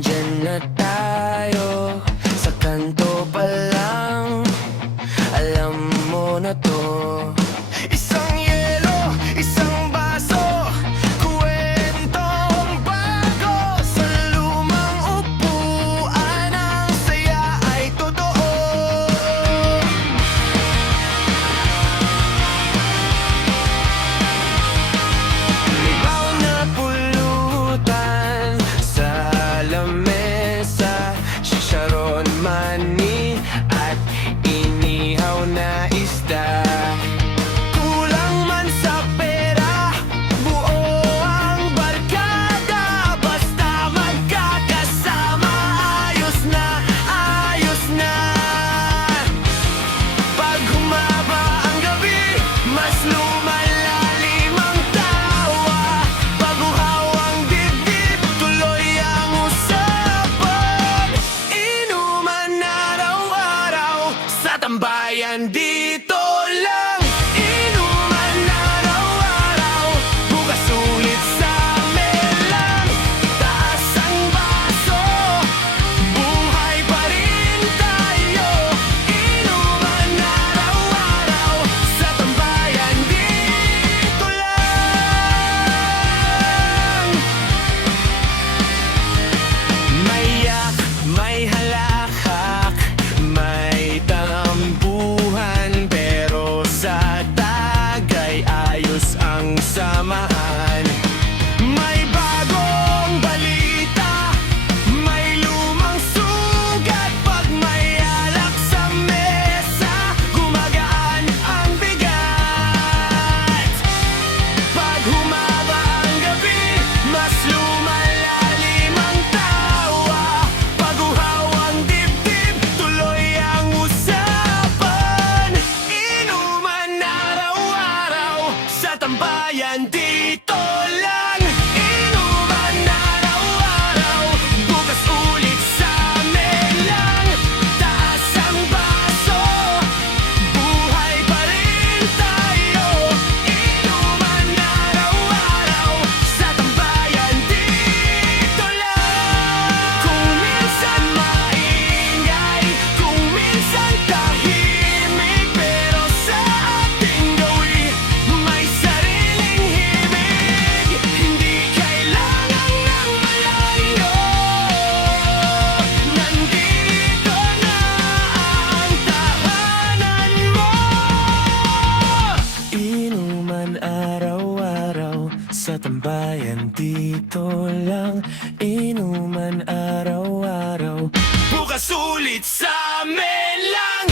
nandyan na tayo. Sa kanto pa lang, alam mo na to. Isang yelo, isang baso, kwentong bago. Sa lumang upuan, ang saya ay totoo. May bawang na pulutan sa lamesa, chicharon, mani at inihaw na isda. Kulang man sa pera, buo ang barkada. Basta magkakasama, ayos na, ayos na. Pag humaba ang gabi, mas lumalalim ang tawa. Pag uhaw ang dibdib, tuloy ang usapan. Inuman araw-araw sa tambayan, dito lang. Inuman araw-araw, bukas ulit sa amin lang. Taas ang baso, buhay pa rin tayo. Inuman araw-araw sa tambayan, dito lang. May yak, may halakak, may tampuhan, pero sa tagay ayos ang samahan. May bagong balita, may lumang sugat. Pag may alak sa mesa, gumagaan ang bigat. Pag humaba ang gabi, mas lumalalim ang tawa. Pag uhaw ang dibdib, tuloy ang usapan. Inuman araw-araw sa tambayan, dito lang. Inuman araw-araw, bukas ulit sa amin lang. Taas ang baso, buhay pa rin tayo. Inuman araw-araw sa tambayan, dito lang. Kung minsan maingay, kung minsan tahimik, pero sa ating gawin may sariling himig. Hindi kailangan ng malayo, nandito na ang tahanan mo. Inuman araw-araw sa tambayan, dito lang. Inuman araw-araw, bukas ulit sa amin lang.